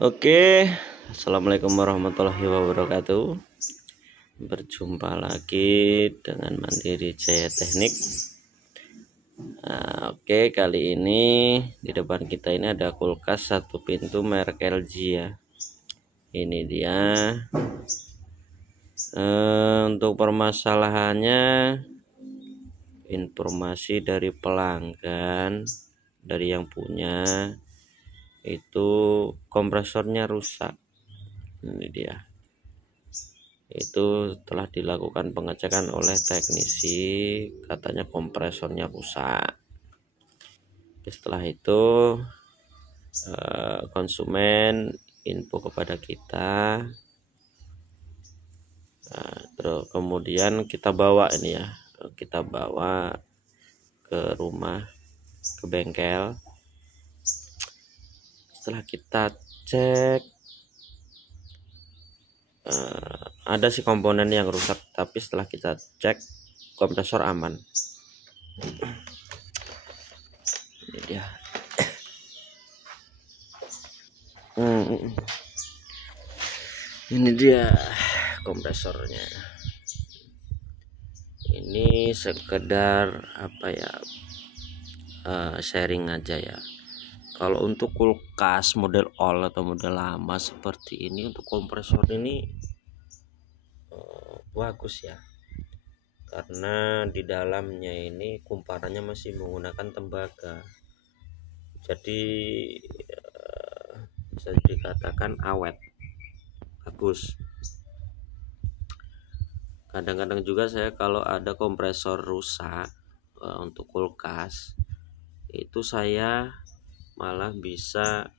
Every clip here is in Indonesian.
Oke, assalamualaikum warahmatullahi wabarakatuh. Berjumpa lagi dengan Mandiri Jaya Teknik. Oke, kali ini di depan kita ini ada kulkas satu pintu merek LG ya. Ini dia. Untuk permasalahannya, informasi dari pelanggan, dari yang punya itu kompresornya rusak. Ini dia. Itu telah dilakukan pengecekan oleh teknisi, katanya kompresornya rusak. Setelah itu konsumen info kepada kita, terus kemudian kita bawa ini ya, kita bawa ke rumah, ke bengkel. Setelah kita cek, ada sih komponen yang rusak, tapi setelah kita cek kompresor aman. Ini dia. Ini dia kompresornya. Ini sekedar apa ya, sharing aja ya. Kalau untuk kulkas model old atau model lama seperti ini, untuk kompresor ini bagus ya, karena di dalamnya ini kumparannya masih menggunakan tembaga, jadi bisa dikatakan awet, bagus. Kadang-kadang juga saya kalau ada kompresor rusak untuk kulkas, itu saya malah bisa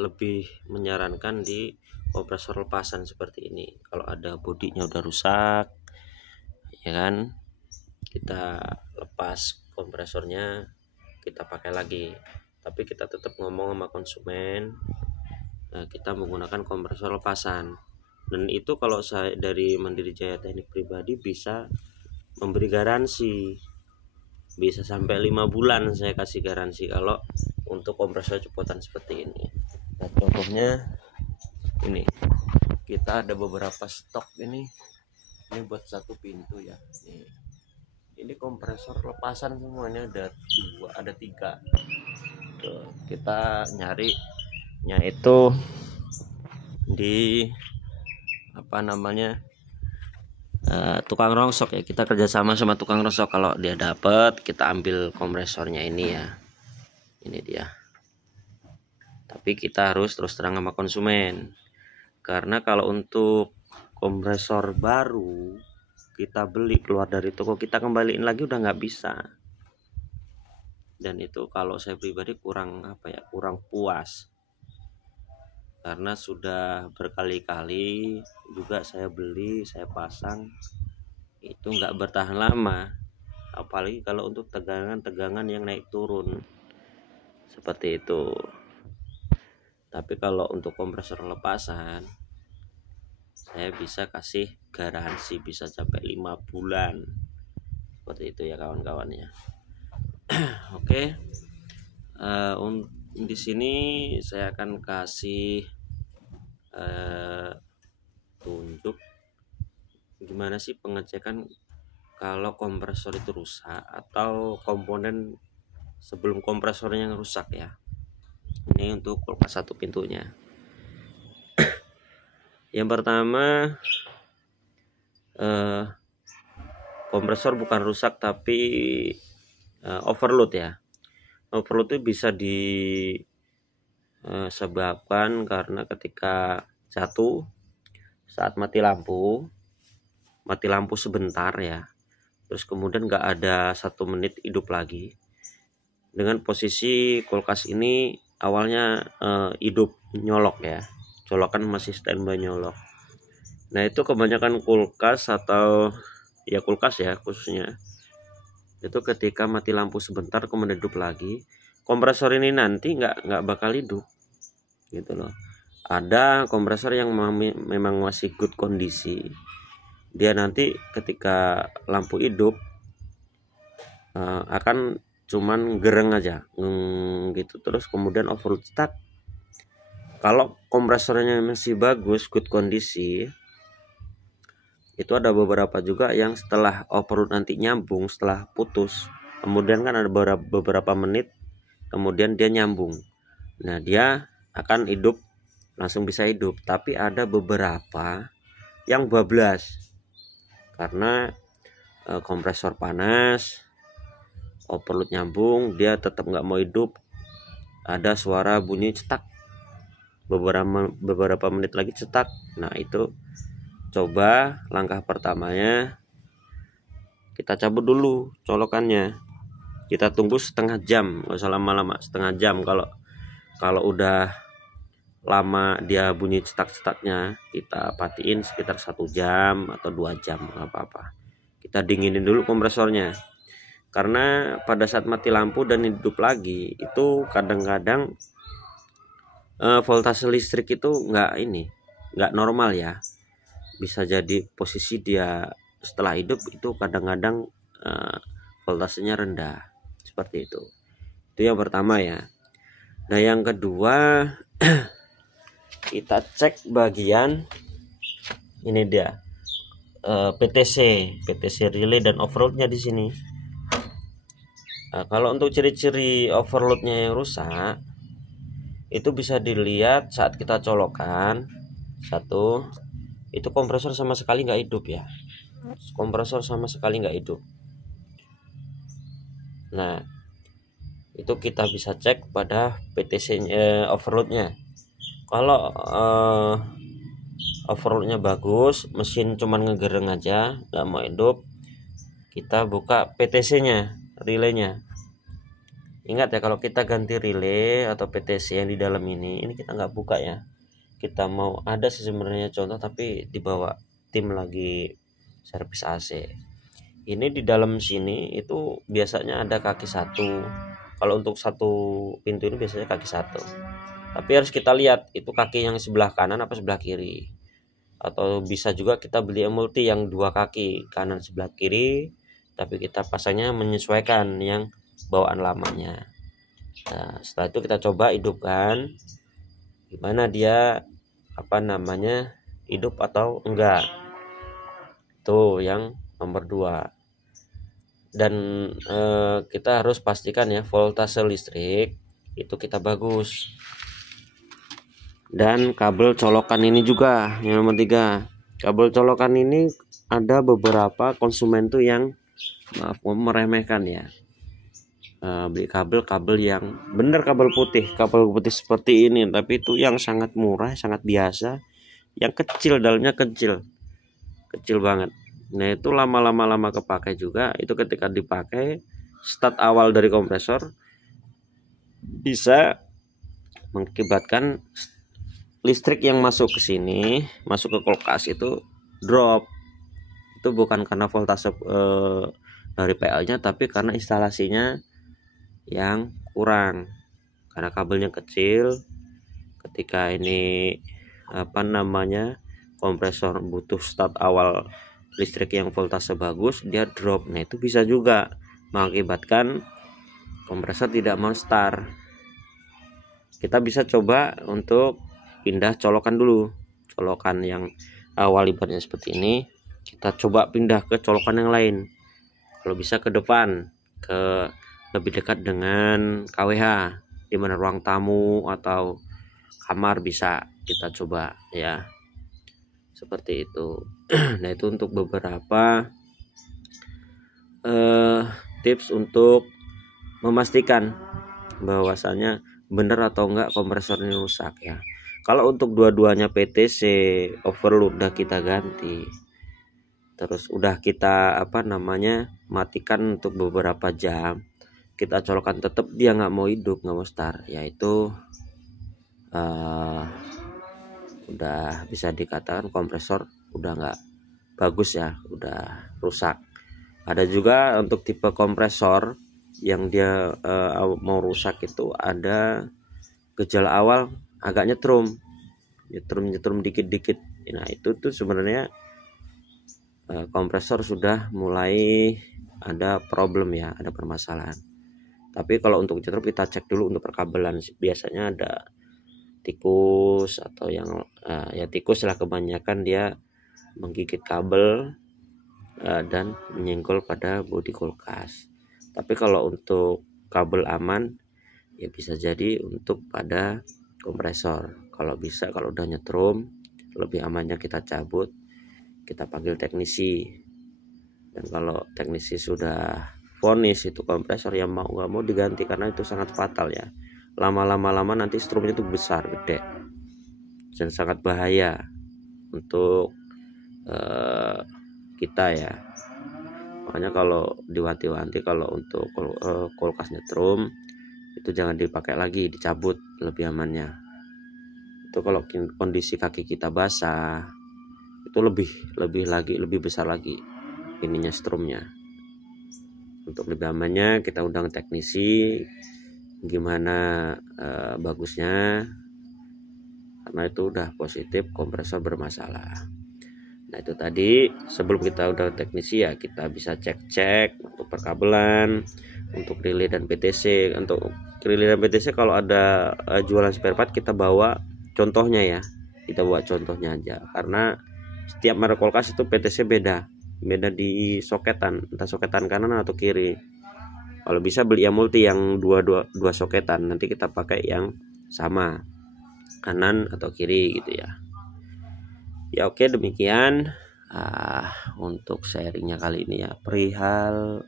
lebih menyarankan di kompresor lepasan seperti ini. Kalau ada bodinya udah rusak ya kan, kita lepas kompresornya, kita pakai lagi, tapi kita tetap ngomong sama konsumen, kita menggunakan kompresor lepasan. Dan itu kalau saya dari Mandiri Jaya Teknik pribadi bisa memberi garansi, bisa sampai 5 bulan saya kasih garansi kalau untuk kompresor copotan seperti ini. Nah, contohnya ini, kita ada beberapa stok ini buat satu pintu ya. Ini kompresor lepasan semuanya, ada 2, ada 3. Tuh, kita nyarinya itu di apa namanya, tukang rongsok ya. Kita kerjasama sama tukang rongsok, kalau dia dapat kita ambil kompresornya ini ya. Ini dia. Tapi kita harus terus terang sama konsumen, karena kalau untuk kompresor baru kita beli keluar dari toko, kita kembaliin lagi udah nggak bisa. Dan itu kalau saya pribadi kurang puas, karena sudah berkali-kali juga saya beli, saya pasang, itu nggak bertahan lama, apalagi kalau untuk tegangan yang naik turun seperti itu. Tapi kalau untuk kompresor lepasan, saya bisa kasih garansi bisa sampai 5 bulan seperti itu ya kawan-kawannya. Oke, di sini saya akan kasih tunjuk gimana sih pengecekan kalau kompresor itu rusak atau komponen sebelum kompresornya yang rusak ya. Ini untuk kulkas satu pintunya. Yang pertama, kompresor bukan rusak tapi overload ya. Overload itu bisa disebabkan karena ketika saat mati lampu sebentar ya, terus kemudian nggak ada 1 menit hidup lagi, dengan posisi kulkas ini awalnya hidup nyolok ya, colokan masih standby nyolok. Nah itu kebanyakan kulkas atau ya kulkas ya khususnya, itu ketika mati lampu sebentar kemudian hidup lagi, kompresor ini nanti nggak bakal hidup gitu loh. Ada kompresor yang memang masih good kondisi, dia nanti ketika lampu hidup akan cuman gereng aja gitu, terus kemudian overload start Kalau kompresornya masih bagus, good kondisi, itu ada beberapa juga yang setelah overload nanti nyambung, setelah putus, kemudian kan ada beberapa menit kemudian dia nyambung. Nah, dia akan hidup, langsung bisa hidup. Tapi ada beberapa yang bablas karena kompresor panas, overload nyambung, dia tetap nggak mau hidup, ada suara bunyi cetak, beberapa menit lagi cetak. Nah, itu coba langkah pertamanya kita cabut dulu colokannya, kita tunggu setengah jam, nggak usah lama-lama, setengah jam. Kalau udah lama dia bunyi cetak-cetaknya, kita patiin sekitar 1 jam atau 2 jam, nggak apa-apa. Kita dinginin dulu kompresornya, karena pada saat mati lampu dan hidup lagi itu kadang-kadang voltase listrik itu nggak normal ya. Bisa jadi posisi dia setelah hidup itu kadang-kadang voltasenya rendah, seperti itu. Itu yang pertama ya. Nah, yang kedua kita cek bagian ini dia, PTC relay dan overloadnya di sini. Nah, kalau untuk ciri-ciri overloadnya yang rusak itu bisa dilihat saat kita colokan. Satu, itu kompresor sama sekali nggak hidup ya, kompresor sama sekali nggak hidup. Nah, itu kita bisa cek pada PTC overloadnya. Kalau overloadnya bagus, mesin cuman ngegereng aja, nggak mau hidup, kita buka PTC-nya, relaynya. Ingat ya, kalau kita ganti relay atau PTC yang di dalam ini kita nggak buka ya. Kita mau, ada sih sebenarnya contoh tapi dibawa tim lagi servis AC. Ini di dalam sini itu biasanya ada kaki satu. Kalau untuk satu pintu ini biasanya kaki satu. Tapi harus kita lihat itu kaki yang sebelah kanan apa sebelah kiri. Atau bisa juga kita beli multi yang 2 kaki, kanan sebelah kiri, tapi kita pasangnya menyesuaikan yang bawaan lamanya. Nah, setelah itu kita coba hidupkan, gimana dia hidup atau enggak. Itu yang nomor 2. Dan kita harus pastikan ya voltase listrik itu kita bagus. Dan kabel colokan ini juga yang nomor 3. Kabel colokan ini ada beberapa konsumen tuh yang meremehkan ya. Beli kabel yang bener kabel putih seperti ini, tapi itu yang sangat murah, sangat biasa, yang kecil, dalamnya kecil banget. Nah, itu lama kepakai juga. Itu ketika dipakai start awal dari kompresor bisa mengakibatkan listrik yang masuk ke sini, masuk ke kulkas itu drop. Itu bukan karena voltase dari PL-nya, tapi karena instalasinya yang kurang, karena kabelnya kecil. Ketika ini kompresor butuh start awal listrik yang voltase bagus, dia drop. Nah, itu bisa juga mengakibatkan kompresor tidak mau start. Kita bisa coba untuk pindah colokan dulu, colokan yang awal ibaratnya seperti ini, kita coba pindah ke colokan yang lain. Kalau bisa ke depan, ke lebih dekat dengan KWH, di mana ruang tamu atau kamar bisa kita coba ya, seperti itu. Nah, itu untuk beberapa tips untuk memastikan bahwasannya benar atau enggak kompresor ini rusak ya. Kalau untuk dua-duanya PTC overload udah kita ganti, terus udah kita matikan untuk beberapa jam, kita colokan tetap dia nggak mau hidup, nggak mau start, yaitu udah bisa dikatakan kompresor udah nggak bagus ya, udah rusak. Ada juga untuk tipe kompresor yang dia mau rusak itu ada gejala awal agak nyetrum dikit-dikit. Nah, itu tuh sebenarnya kompresor sudah mulai ada problem ya, ada permasalahan. Tapi kalau untuk nyetrum kita cek dulu untuk perkabelan, biasanya ada tikus atau yang ya tikus lah kebanyakan, dia menggigit kabel dan menyenggol pada bodi kulkas. Tapi kalau untuk kabel aman ya bisa jadi untuk pada kompresor. Kalau bisa, kalau udah nyetrum, lebih amannya kita cabut, kita panggil teknisi. Dan kalau teknisi sudah vonis itu kompresor, yang mau nggak mau diganti, karena itu sangat fatal ya. Lama-lama nanti strumnya itu besar, gede, dan sangat bahaya untuk kita ya. Makanya kalau diwanti-wanti, kalau untuk kulkas nyetrum itu jangan dipakai lagi, dicabut lebih amannya. Itu kalau kondisi kaki kita basah itu lebih besar lagi ininya, strumnya. Untuk lebih amannya kita undang teknisi gimana bagusnya, karena itu udah positif kompresor bermasalah. Nah itu tadi, sebelum kita undang teknisi ya kita bisa cek untuk perkabelan, untuk relay dan PTC. Untuk relay dan PTC kalau ada jualan spare part kita bawa contohnya ya, kita bawa contohnya aja, karena setiap merek kulkas itu PTC beda di soketan, entah soketan kanan atau kiri. Kalau bisa beli yang multi, yang dua soketan, nanti kita pakai yang sama kanan atau kiri gitu ya. Ya oke, demikian untuk sharingnya kali ini ya, perihal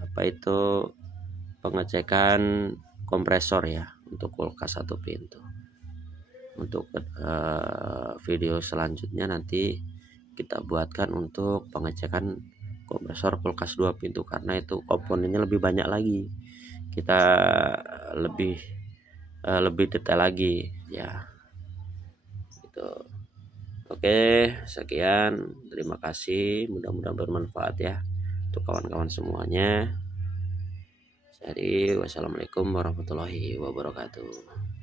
apa itu pengecekan kompresor ya untuk kulkas satu pintu. Untuk video selanjutnya nanti kita buatkan untuk pengecekan kompresor kulkas 2 pintu, karena itu komponennya lebih banyak lagi, kita lebih detail lagi ya gitu. Oke, sekian, terima kasih, mudah-mudahan bermanfaat ya untuk kawan-kawan semuanya. Jadi wassalamualaikum warahmatullahi wabarakatuh.